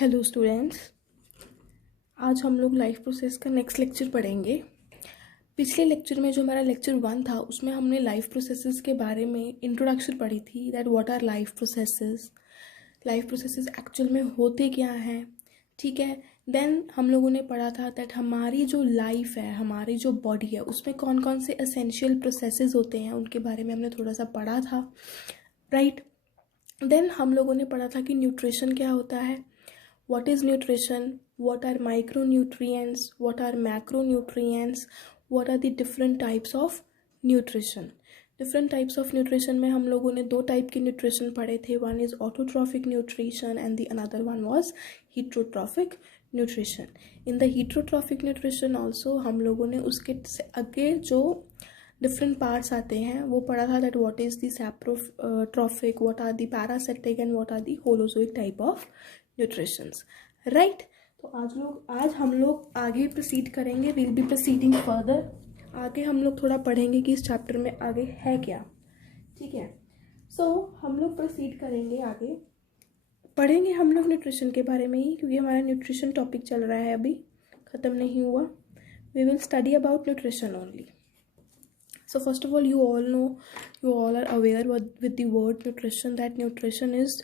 Hello students, आज हम लोग लाइफ प्रोसेस का नेक्स्ट लेक्चर पढ़ेंगे। पिछले लेक्चर में जो हमारा लेक्चर 1 था उसमें हमने लाइफ प्रोसेसेस के बारे में इंट्रोडक्शन पढ़ी थी, that what our life processes actual में होते क्या हैं। ठीक है, देन हम लोगों ने पढ़ा था दैट हमारी जो लाइफ है, हमारी जो बॉडी है, उसमें कौन कौन से एसेंशियल प्रोसेसेस होते हैं उनके बारे में हमने थोड़ा सा पढ़ा था, राइट। देन हम लोगों ने पढ़ा था कि न्यूट्रिशन क्या होता है, what is nutrition, what are micronutrients, what are macronutrients, what are the different types of nutrition. Different types of nutrition में हम लोगों ने 2 टाइप के न्यूट्रिशन पढ़े थे, one is autotrophic nutrition and the another one was heterotrophic nutrition. In the heterotrophic nutrition also हम लोगों ने उसके आगे जो डिफरेंट पार्ट्स आते हैं वो पढ़ा था, that what is the saprotrophic, what are the parasitic and what are the holozoic type of nutritions, right. तो आज हम लोग आगे प्रोसीड करेंगे, विल बी प्रोसीडिंग फर्दर। आगे हम लोग थोड़ा पढ़ेंगे कि इस चैप्टर में आगे है क्या, ठीक है। सो हम लोग प्रोसीड करेंगे, आगे पढ़ेंगे हम लोग न्यूट्रिशन के बारे में ही, क्योंकि हमारा न्यूट्रिशन टॉपिक चल रहा है, अभी ख़त्म नहीं हुआ। We will study about nutrition only. So first of all, you all are aware with the word nutrition, that nutrition is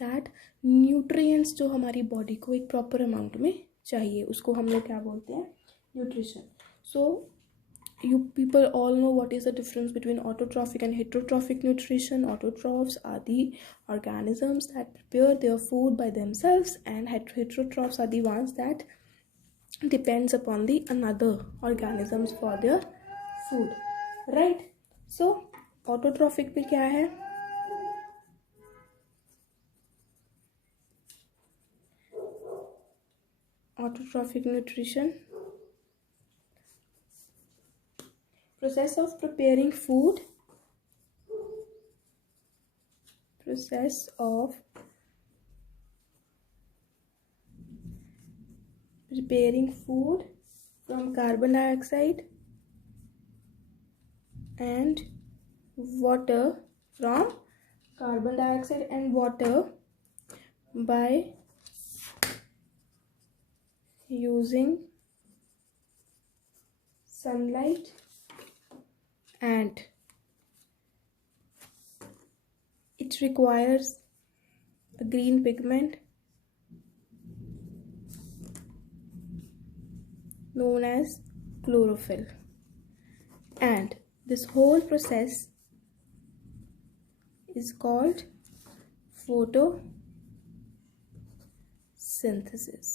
that nutrients जो हमारी बॉडी को एक प्रॉपर अमाउंट में चाहिए, उसको हम लोग क्या बोलते हैं, nutrition. So you people all know what is the difference between autotrophic and heterotrophic nutrition. Autotrophs are the organisms that prepare their food by themselves, and heterotrophs are the ones that depends upon the another organisms for their food, right. सो ऑटोट्रॉफिक में क्या है, autotrophic nutrition, process of preparing food, process of preparing food from carbon dioxide and water, from carbon dioxide and water by using sunlight, and it requires a green pigment known as chlorophyll, and this whole process is called photosynthesis,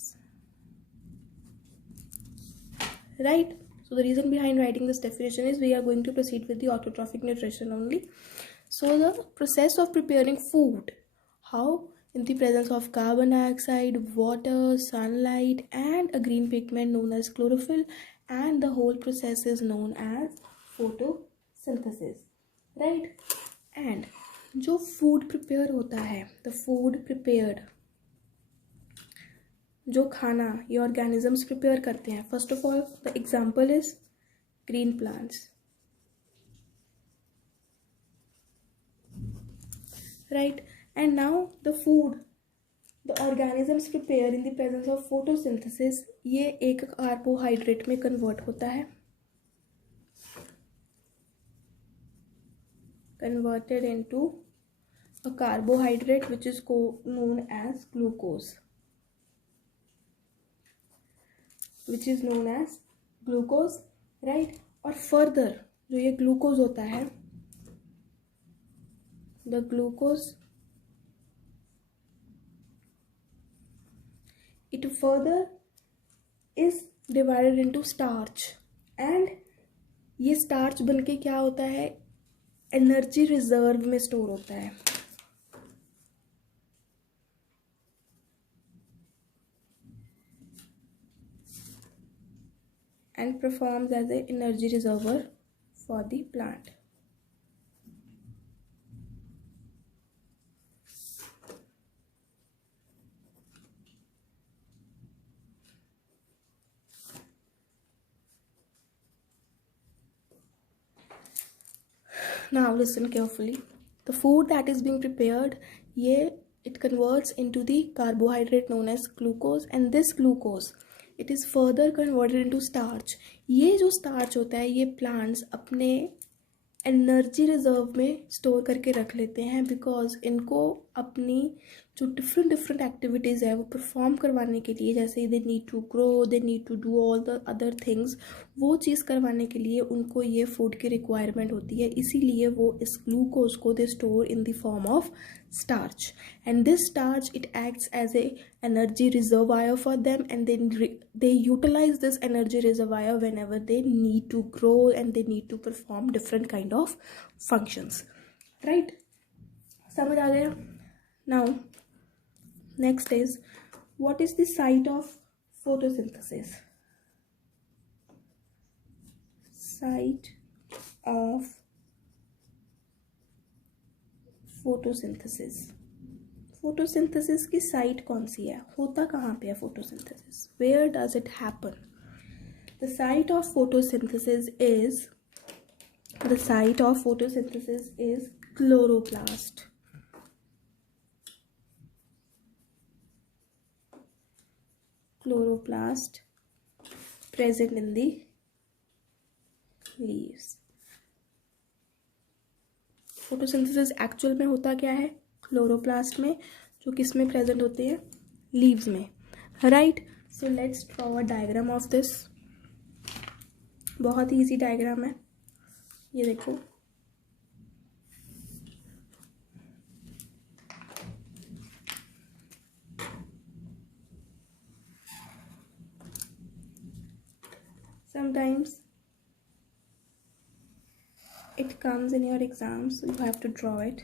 right. So the reason behind writing this definition is we are going to proceed with the autotrophic nutrition only. So the process of preparing food, how in the presence of carbon dioxide, water, sunlight and a green pigment known as chlorophyll, and the whole process is known as photosynthesis, right. And जो food prepare होता है, the food prepared, जो खाना ये organisms prepare करते हैं, first of all the example is green plants, right. And now the food the organisms prepare in the presence of photosynthesis, ये एक कार्बोहाइड्रेट में कन्वर्ट होता है, converted into a carbohydrate which is known as glucose, right. और further जो ये ग्लूकोज होता है, the glucose, it further is divided into starch, and ये starch बनके क्या होता है, एनर्जी रिजर्व में स्टोर होता है, and performs as a energy reservoir for the plant. Now listen carefully. The food that is being prepared, ये it converts into the carbohydrate known as glucose, and this glucose it is further converted into starch. ये जो starch होता है ये plants अपने energy reserve में स्टोर करके रख लेते हैं, बिकॉज इनको अपनी जो डिफरेंट डिफरेंट एक्टिविटीज़ है वो परफॉर्म करवाने के लिए, जैसे they need to grow, they need to do all the other things, वो चीज़ करवाने के लिए उनको ये फूड की रिक्वायरमेंट होती है. इसीलिए वो इस ग्लूकोज को they store in the form of starch, and this starch it acts as a energy reservoir for them, and then they utilize this energy reservoir whenever they need to grow and they need to perform different kind of functions. Right, समझ आ गया? Now next is, what is the site of photosynthesis? Site of photosynthesis. Photosynthesis की site कौन सी है, होता कहाँ पे है photosynthesis, where does it happen? The site of photosynthesis is chloroplast. Chloroplast present in the leaves. Photosynthesis actual में होता क्या है क्लोरोप्लास्ट में, जो किस में प्रेजेंट होते हैं, लीव्स में. Right, so let's draw a diagram of this. बहुत ही इजी डायग्राम है, ये देखो. Sometimes it comes in your exam, so you have to draw it.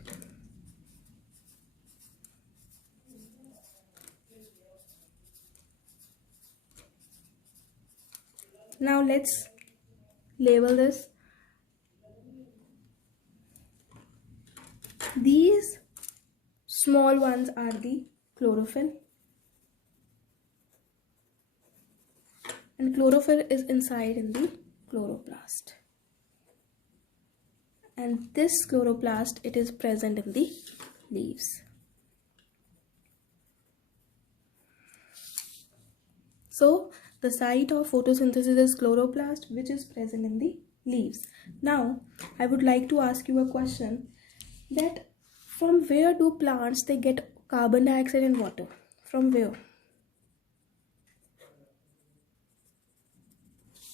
Now let's label this. These small ones are the chlorophyll, and chlorophyll is inside in the chloroplast. And this chloroplast, it is present in the leaves. So the site of photosynthesis is chloroplast, which is present in the leaves. Now I would like to ask you a question, that from where do plants they get carbon dioxide and water? From where?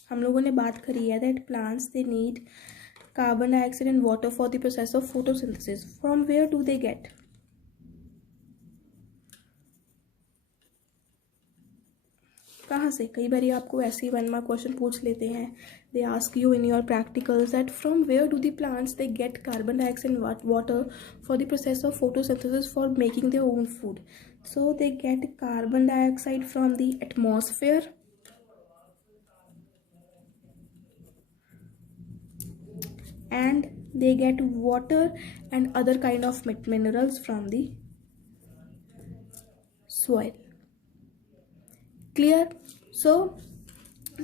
हम लोगों ने बात करी है that plants they need carbon dioxide and water for the process of photosynthesis. From where do they get? कहाँ से? कई बार आपको ऐसे ही 1 मार्क क्वेश्चन पूछ लेते हैं. They ask you in your practicals that from where do the plants they get carbon dioxide and water for the process of photosynthesis for making their own food. So they get carbon dioxide from the atmosphere, and they get water and other kind of minerals from the soil. Clear? So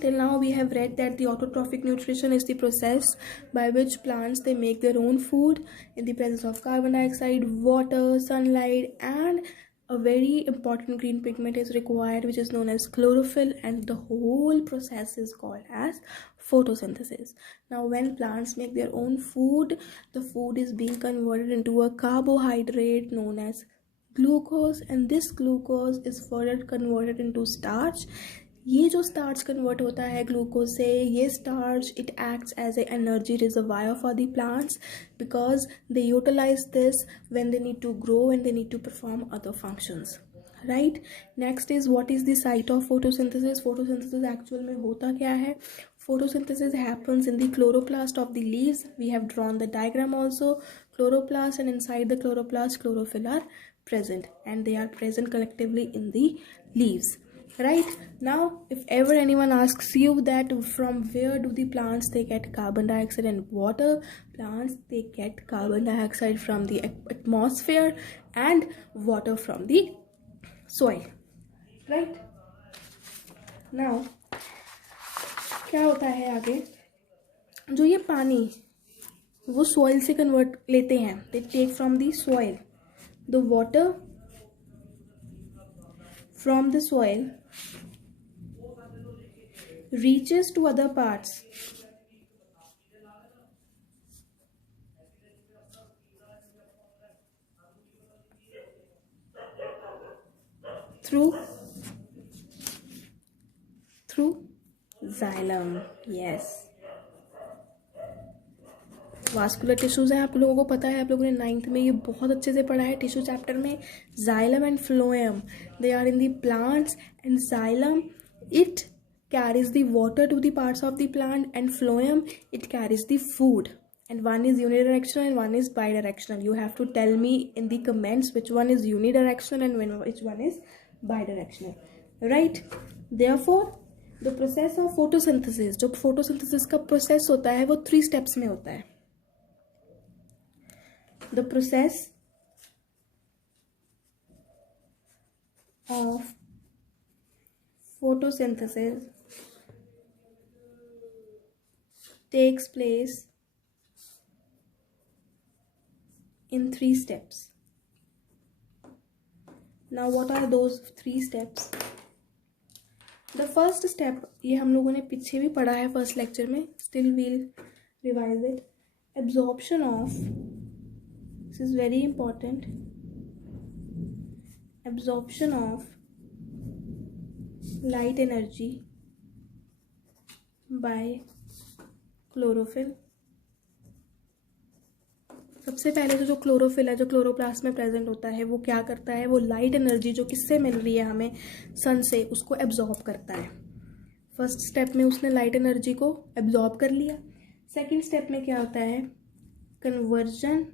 till now we have read that the autotrophic nutrition is the process by which plants they make their own food in the presence of carbon dioxide, water, sunlight, and a very important green pigment is required, which is known as chlorophyll, and the whole process is called as photosynthesis. Now when plants make their own food, the food is being converted into a carbohydrate known as glucose, and this glucose is further converted into starch. ये जो starch convert होता है glucose से, ये starch it acts as a energy reservoir for the plants, because they utilise this when they need to grow and they need to perform other functions. Right, next is what is the site of photosynthesis. Photosynthesis actual में होता क्या है? Photosynthesis happens in the chloroplast of the leaves. We have drawn the diagram also. Chloroplast, and inside the chloroplast chlorophyll are present, and they are present collectively in the leaves. Right, now if ever anyone asks you that from where do the plants they get carbon dioxide and water, plants they get carbon dioxide from the atmosphere and water from the soil. Right, now क्या होता है आगे, जो ये पानी वो सॉइल से convert लेते हैं, they take from the soil the water from the soil reaches to other parts through xylem. Yes, vascular tissues हैं, आप लोगों को पता है, आप लोगों ने 9th में ये बहुत अच्छे से पढ़ा है टिश्यू चैप्टर में. Xylem and phloem, they are in the plants, and xylem it carries the water to the parts of the plant, and phloem it carries the food, and one is unidirectional and one is bidirectional. You have to tell me in the comments which one is unidirectional and which one is bidirectional, right? Therefore the process of photosynthesis, जो photosynthesis का process होता है वो 3 steps में होता है. The process of photosynthesis takes place in 3 steps. Now what are those 3 steps? The first step, ये हम लोगों ने पीछे भी पढ़ा है फर्स्ट लेक्चर में, still we'll revise it. Absorption of, this is very important, absorption of light energy by chlorophyll. सबसे पहले तो जो क्लोरोफिल है, जो क्लोरोप्लास्ट में प्रेजेंट होता है, वो क्या करता है, वो लाइट एनर्जी जो किससे मिल रही है हमें, सन से, उसको एब्जॉर्ब करता है. फर्स्ट स्टेप में उसने लाइट एनर्जी को एब्जॉर्ब कर लिया. सेकंड स्टेप में क्या होता है, conversion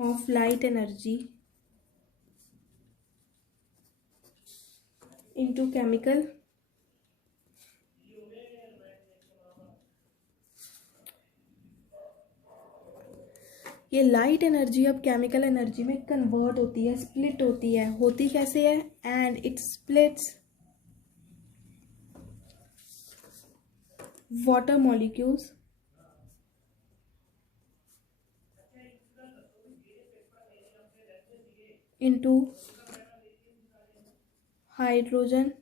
of light energy into chemical ये लाइट एनर्जी अब केमिकल एनर्जी में कन्वर्ट होती है, स्प्लिट होती है. होती कैसे है, and it splits water molecules into hydrogen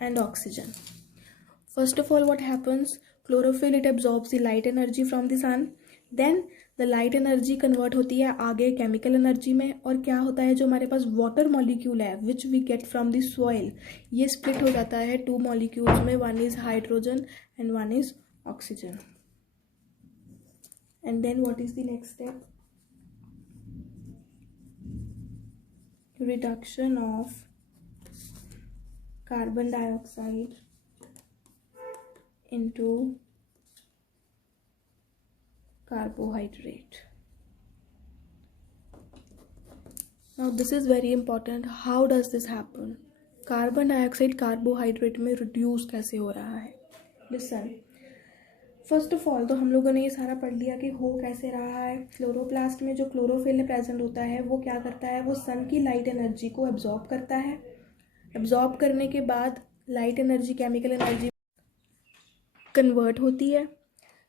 and oxygen. First of all, what happens, chlorophyll it absorbs the light energy from the sun, then the light energy convert होती है आगे chemical energy में, और क्या होता है, जो हमारे पास water molecule है which we get from the soil, ये split हो जाता है 2 molecules में, one is hydrogen and one is oxygen. And then what is the next step, reduction of carbon dioxide into carbohydrate. Now this is very important. How does this happen? Carbon dioxide carbohydrate में रिड्यूस कैसे हो रहा है? Listen, first of all तो हम लोगों ने ये सारा पढ़ लिया कि हो कैसे रहा है. क्लोरोप्लास्ट में जो क्लोरोफिल प्रेजेंट होता है वो क्या करता है, वो सन की लाइट एनर्जी को एब्जॉर्ब करता है. एब्जॉर्ब करने के बाद light energy chemical energy convert होती है.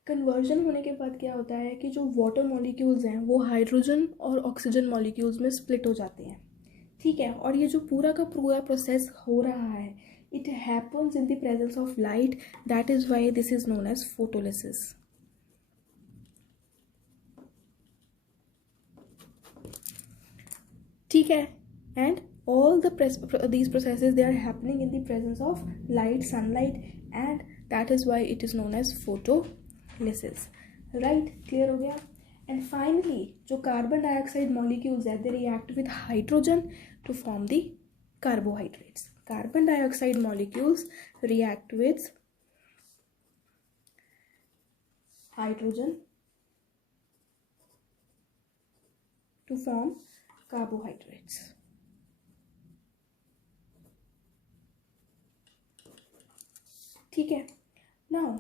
कन्वर्जन होने के बाद क्या होता है कि जो वाटर मॉलिक्यूल्स हैं वो हाइड्रोजन और ऑक्सीजन मॉलिक्यूल्स में स्प्लिट हो जाते हैं. ठीक है, और ये जो पूरा का पूरा प्रोसेस हो रहा है, it happens in the presence of light. That is why this is known as photolysis. ठीक है, and all these processes they are happening in the presence of light, sunlight, and that is why it is known as photolysis. Right, clear हो गया. And finally जो carbon dioxide molecules है, they react with hydrogen to form the carbohydrates. Carbon dioxide molecules react with hydrogen to form carbohydrates. ठीक है. नाउ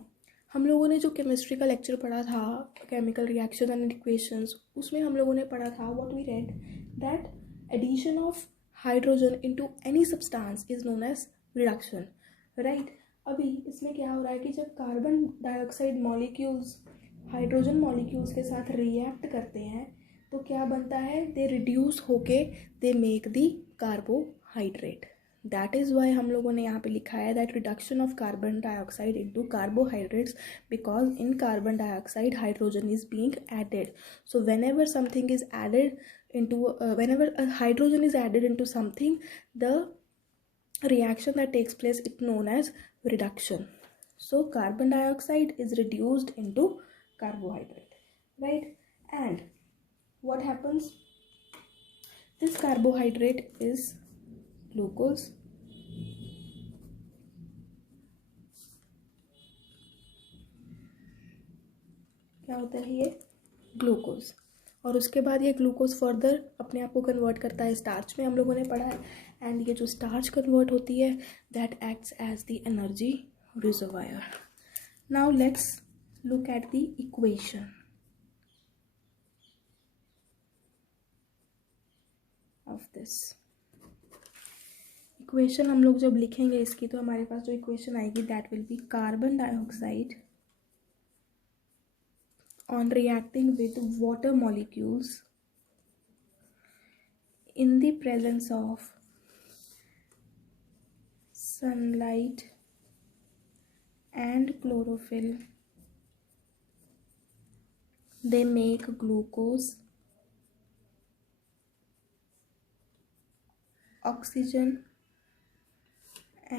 हम लोगों ने जो केमिस्ट्री का लेक्चर पढ़ा था, केमिकल रिएक्शन एंड इक्वेशंस, उसमें हम लोगों ने पढ़ा था, what we read, that addition of hydrogen into any substance is known as reduction. Right, अभी इसमें क्या हो रहा है कि जब carbon dioxide molecules hydrogen molecules के साथ रिएक्ट करते हैं, तो क्या बनता है, दे रिड्यूस होके they make the carbohydrate. That is why हम लोगों ने यहाँ पे लिखा है that reduction of carbon dioxide into carbohydrates, because in carbon dioxide hydrogen is being added. So whenever something is added into whenever a hydrogen is added into something, the reaction that takes place is known as reduction. So carbon dioxide is reduced into carbohydrate, right? And what happens, this carbohydrate is glucose. क्या होता है ये, ग्लूकोज. और उसके बाद ये glucose further अपने आप को कन्वर्ट करता है स्टार्च में, हम लोगों ने पढ़ा है. एंड ये जो स्टार्च कन्वर्ट होती है that acts as the energy reservoir. Now let's look at the equation of this. Equation हम लोग जब लिखेंगे इसकी, तो हमारे पास जो इक्वेशन आएगी that will be carbon dioxide on reacting with water molecules in the presence of sunlight and chlorophyll, they make glucose, oxygen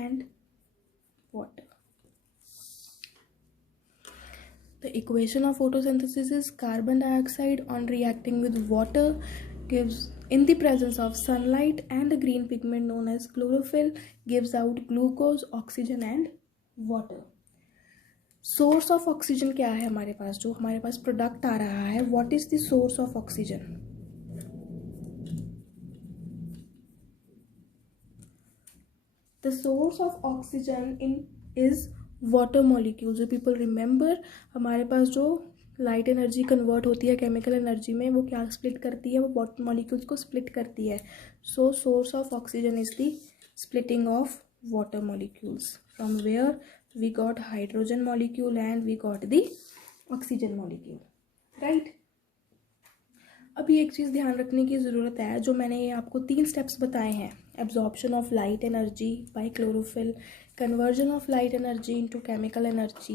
and water. The equation of photosynthesis is carbon dioxide on reacting with water gives, in the presence of sunlight and the green pigment known as chlorophyll, gives out glucose, oxygen and water. Source of oxygen क्या है हमारे पास, जो हमारे पास प्रोडक्ट आ रहा है, what is the source of oxygen? The source of oxygen is water molecules. People remember, हमारे पास जो light energy convert होती है केमिकल एनर्जी में, वो क्या स्प्लिट करती है, वो वाटर मॉलिक्यूल्स को स्प्लिट करती है. So source of oxygen is the splitting of water molecules, from where we got hydrogen molecule and we got the oxygen molecule, right. अभी एक चीज़ ध्यान रखने की ज़रूरत है, जो मैंने ये आपको 3 स्टेप्स बताए हैं, absorption of light energy by chlorophyll, conversion of light energy into chemical energy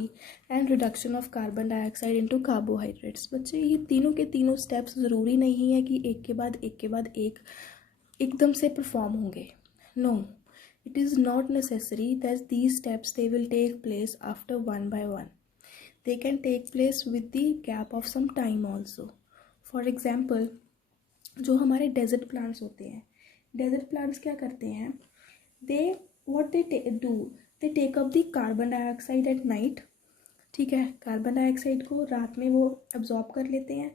and reduction of carbon dioxide into carbohydrates. बच्चे ये तीनों के तीनों स्टेप्स ज़रूरी नहीं है कि एक के बाद एक एकदम से परफॉर्म होंगे. No, it is not necessary that these steps they will take place after one by one. They can take place with the gap of some time also. For example, जो हमारे डेजर्ट प्लांट्स होते हैं, desert plants क्या करते हैं, what they do, they take up the carbon dioxide at night. ठीक है, carbon dioxide को रात में वो एब्जॉर्ब कर लेते हैं,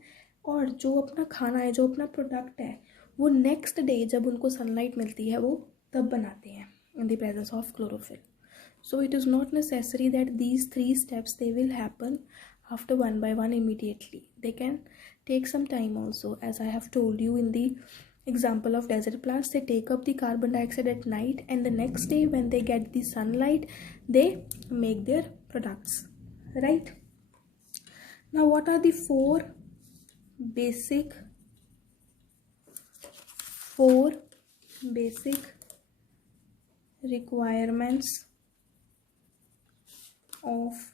और जो अपना खाना है, जो अपना प्रोडक्ट है, वो नेक्स्ट डे जब उनको सनलाइट मिलती है वो तब बनाते हैं इन the presence of chlorophyll. So it is not necessary that these 3 steps they will happen after one by one immediately. They can take some time also, as I have told you in the example of desert plants. They take up the carbon dioxide at night, and the next day when they get the sunlight they make their products, right? Now what are the four basic requirements of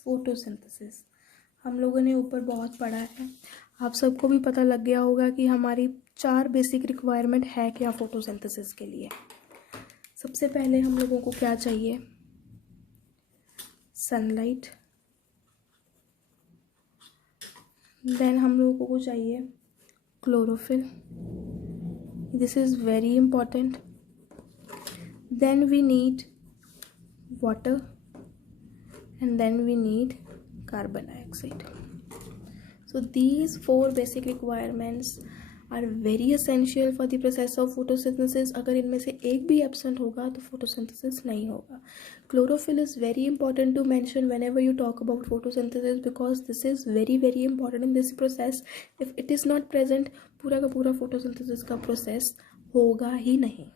photosynthesis? हम लोगों ने ऊपर बहुत पढ़ा है, आप सबको भी पता लग गया होगा कि हमारी 4 बेसिक रिक्वायरमेंट है क्या फोटोसिंथेसिस के लिए. सबसे पहले हम लोगों को क्या चाहिए, सनलाइट. देन हम लोगों को चाहिए chlorophyll, this is very important. Then we need water, and then we need carbon dioxide. So these 4 basic requirements are very essential for the process of photosynthesis. अगर इनमें से एक भी absent होगा तो photosynthesis नहीं होगा. Chlorophyll is very important to mention whenever you talk about photosynthesis, because this is very very important in this process. If it is not present, पूरा का पूरा photosynthesis का process होगा ही नहीं.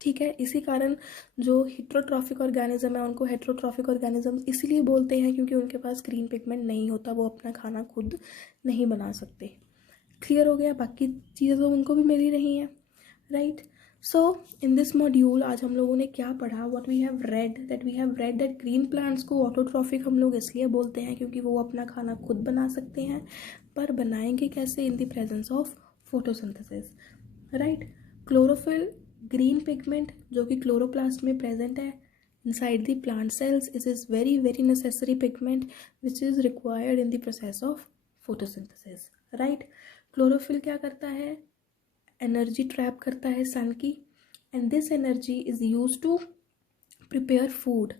ठीक है। इसी कारण जो हेट्रोट्रॉफिक ऑर्गेनिज्म है उनको हेट्रोट्रॉफिक ऑर्गेनिज्म इसीलिए बोलते हैं क्योंकि उनके पास ग्रीन पिगमेंट नहीं होता, वो अपना खाना खुद नहीं बना सकते। क्लियर हो गया? बाकी चीज़ें तो उनको भी मिल ही रही हैं, right. So in this module आज हम लोगों ने क्या पढ़ा? What we have read that green plants को ऑटोट्रॉफिक हम लोग इसलिए बोलते हैं क्योंकि वो अपना खाना खुद बना सकते हैं, पर बनाएंगे कैसे? इन the presence of photosynthesis, right. Chlorophyll green pigment जो कि क्लोरोप्लास्ट में प्रेजेंट है inside the plant cells, it is very necessary pigment which is required in the process of photosynthesis, right। Chlorophyll क्या करता है? एनर्जी ट्रैप करता है सन की, and this energy is use to prepare food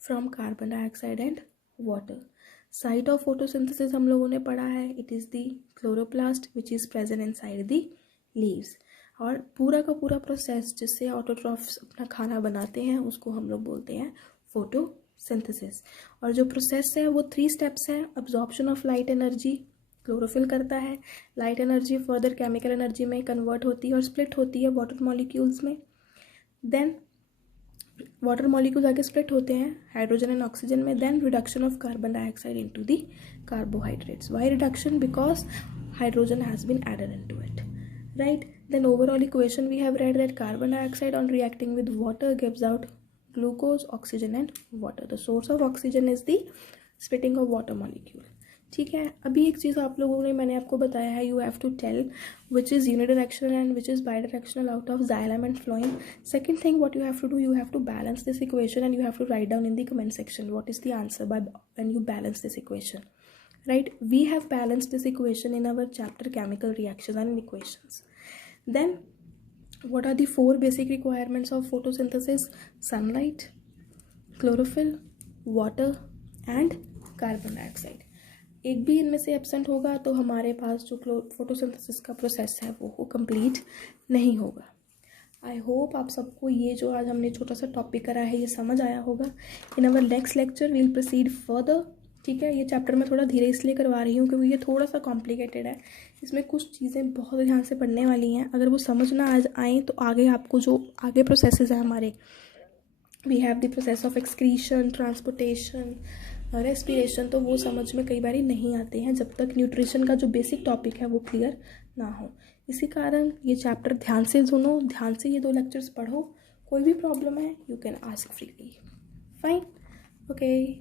from carbon dioxide and water. Site of photosynthesis हम लोगों ने पढ़ा है, it is the chloroplast which is present inside the leaves. और पूरा का पूरा प्रोसेस जिससे ऑटोट्रॉफ्स अपना खाना बनाते हैं उसको हम लोग बोलते हैं फोटोसिंथेसिस। और जो प्रोसेस है वो 3 स्टेप्स हैं। Absorption of light energy chlorophyll करता है, light energy further chemical energy में कन्वर्ट होती है और स्प्लिट होती है वाटर मॉलिक्यूल्स में। देन वाटर मॉलिक्यूल्स आगे स्प्लिट होते हैं हाइड्रोजन एंड ऑक्सीजन में। Then reduction of carbon dioxide into the carbohydrates. Why reduction? Because hydrogen has been added into it, right। Then overall equation we have read that carbon dioxide on reacting with water gives out glucose, oxygen and water. The source of oxygen is the splitting of water molecule, ठीक है। अभी एक चीज़ आप लोगों ने मैंने आपको बताया है, you have to tell which is unidirectional and which is bidirectional out of xylem and phloem. Second thing what you have to do, you have to balance this equation and you have to write down in the comment section what is the answer by when you balance this equation, right। We have balanced this equation in our chapter chemical reactions and equations. Then what are the 4 basic requirements of photosynthesis? Sunlight, chlorophyll, water and carbon dioxide। एक भी इनमें से एब्सेंट होगा तो हमारे पास जो फोटोसिंथेसिस का प्रोसेस है वो कंप्लीट नहीं होगा। आई होप आप सबको ये जो आज हमने छोटा सा टॉपिक करा है ये समझ आया होगा। In our next lecture we'll proceed further, ठीक है। ये चैप्टर मैं थोड़ा धीरे इसलिए करवा रही हूँ क्योंकि ये थोड़ा सा कॉम्प्लिकेटेड है, इसमें कुछ चीज़ें बहुत ध्यान से पढ़ने वाली हैं। अगर वो समझ ना आज आए तो आगे आपको जो आगे प्रोसेसेस हैं हमारे, we have the process of excretion, transportation, respiration, तो वो समझ में कई बार नहीं आते हैं जब तक न्यूट्रिशन का जो बेसिक टॉपिक है वो क्लियर ना हो। इसी कारण ये चैप्टर ध्यान से सुनो, ध्यान से ये 2 लेक्चर्स पढ़ो। कोई भी प्रॉब्लम है you can ask freely, fine, okay.